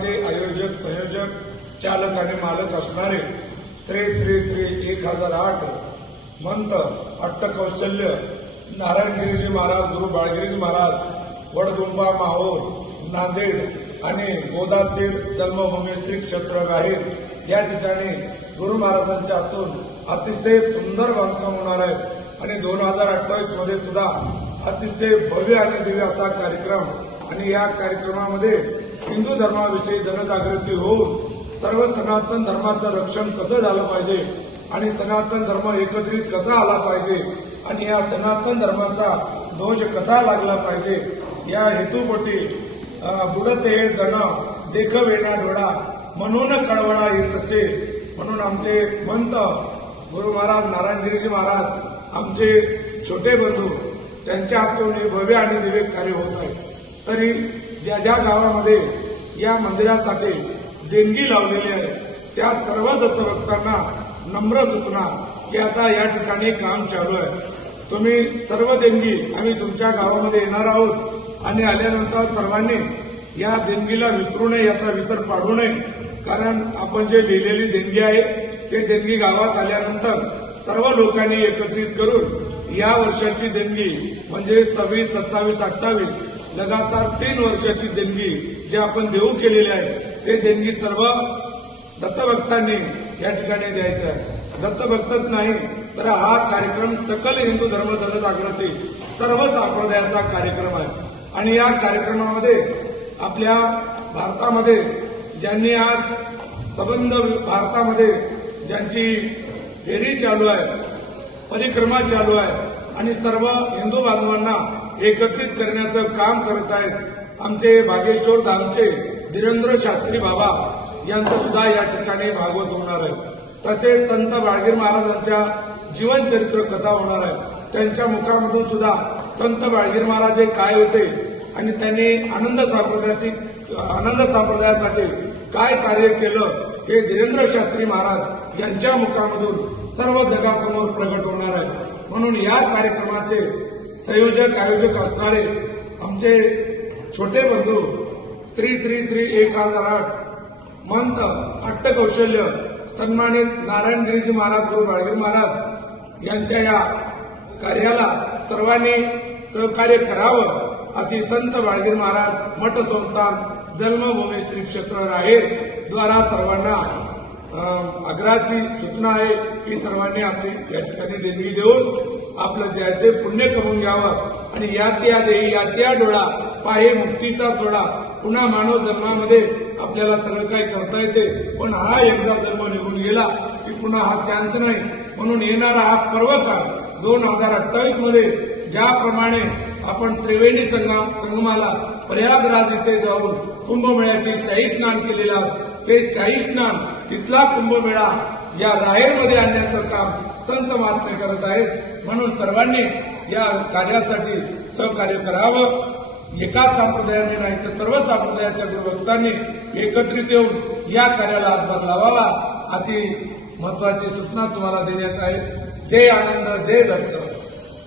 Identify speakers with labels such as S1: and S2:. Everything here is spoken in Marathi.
S1: कार्यक्रमाचे आयोजक संयोजक चालक आणि मालक असणारे श्री श्री श्री एक हजार आठ मंत अट्टकौशल्य नारायणगिरीजी महाराज गुरु बाळगिरीजी महाराज वडदुंबा माहोर नांदेड आणि गोदातीर जन्मभूमी श्री क्षेत्र राहील या ठिकाणी गुरु महाराजांच्या हातून अतिशय सुंदर बांधकाम होणार आहे. आणि दोन हजार अठ्ठावीसमध्ये सुद्धा अतिशय भव्य आणि दिव्य असा कार्यक्रम आणि या कार्यक्रमामध्ये हिंदू धर्माविषयी जनजागृती होऊन सर्व सनातन धर्माचं रक्षण कसं झालं पाहिजे आणि सनातन धर्म एकत्रित कसा आला पाहिजे आणि या सनातन धर्माचा दोष कसा लागला पाहिजे या हेतूपोटी बुडते जण देखवेना डोळा म्हणून कळवळा येत असे. म्हणून आमचे मंत गुरु महाराज नारायणगिरीजी महाराज आमचे छोटे बंधू त्यांच्या हातून हे भव्य आणि दिव्य कार्य होत आहे. तरी ज्या ज्या गावामध्ये या मंदिरासाठी देणगी लावलेली आहे त्या सर्व दत्तभक्तांना नम्र सूचना की आता या ठिकाणी काम चालू आहे. तुम्ही सर्व देणगी आम्ही तुमच्या गावामध्ये येणार आहोत आणि आल्यानंतर सर्वांनी या देणगीला विसरू नये याचा विसर पाडू नये. कारण आपण जे लिहिलेली देणगी आहे ते देणगी गावात आल्यानंतर सर्व लोकांनी एकत्रित करून या वर्षाची देणगी म्हणजे सव्वीस सत्तावीस अठ्ठावीस लगातार तीन वर्षाची देणगी जे आपण देऊ केलेली आहे ते देणगी सर्व दत्तभक्तांनी या ठिकाणी द्यायचं आहे. दत्तभक्तच नाही तर हा कार्यक्रम सकल हिंदू धर्म जनजागृती सर्व संप्रदायाचा कार्यक्रम आहे. आणि या कार्यक्रमामध्ये आपल्या भारतामध्ये ज्यांनी आज संबंध भारतामध्ये ज्यांची फेरी चालू आहे परिक्रमा चालू आहे आणि सर्व हिंदू बांधवांना एकत्रित करण्याचं काम करत आहेत. आमचे भागेश्वर धामचे धीरेंद्र शास्त्री बाबा यांचं सुद्धा या ठिकाणी भागवत होणार आहे. तसेच संत बाळगीर महाराजांच्या जीवनचरित्र कथा होणार आहे. त्यांच्या मुखामधून सुद्धा संत बाळगीर महाराज हे काय होते आणि त्यांनी आनंद संप्रदायाची आनंद संप्रदायासाठी काय कार्य केलं हे धीरेंद्र शास्त्री महाराज यांच्या मुखामधून सर्व जगासमोर प्रगट होणार आहे. म्हणून या कार्यक्रमाचे संयोजक आयोजक असणारे आमचे छोटे बंधू स्त्री स्त्री स्त्री एक हजार आठ मंत अट्टकौशल्य सन्मानित नारायणगिरीजी महाराज गुरु बाळगीर महाराज यांच्या या कार्याला सर्वांनी सहकार्य करावं अशी संत बाळगीर महाराज मठ संस्थान जन्मभूमी श्री क्षेत्र राहेर द्वारा सर्वांना आग्रहाची सूचना आहे की सर्वांनी आपली या ठिकाणी देणगी देऊन आपलं जे ते पुण्य कमवून घ्यावं. आणि याची या देही याच्या या डोळा पाहे मुक्तीचा सोडा. पुन्हा मानव जन्मामध्ये आपल्याला सगळं काही करता येते. पण हा एकदा जन्म निघून गेला की पुन्हा हा चान्स नाही. म्हणून येणारा हा पर्व काळ दोन हजार अठ्ठावीसमध्ये ज्याप्रमाणे आपण त्रिवेणी संगम संगमाला प्रयागराज इथे जाऊन कुंभमेळ्याची शाही स्नान केलेलं ते शाही स्नान तिथला कुंभमेळा या राहेरमध्ये आणण्याचं काम संत महात्मे करत आहेत. म्हणून सर्वांनी या कार्यासाठी सहकार्य करावं. एका संप्रदायाने नाही तर सर्व संप्रदायाच्या गुरुभक्तांनी एकत्रित येऊन या कार्याला हातभार लावावा अशी महत्वाची सूचना तुम्हाला देण्यात आहे. जय आनंद जय दत्त.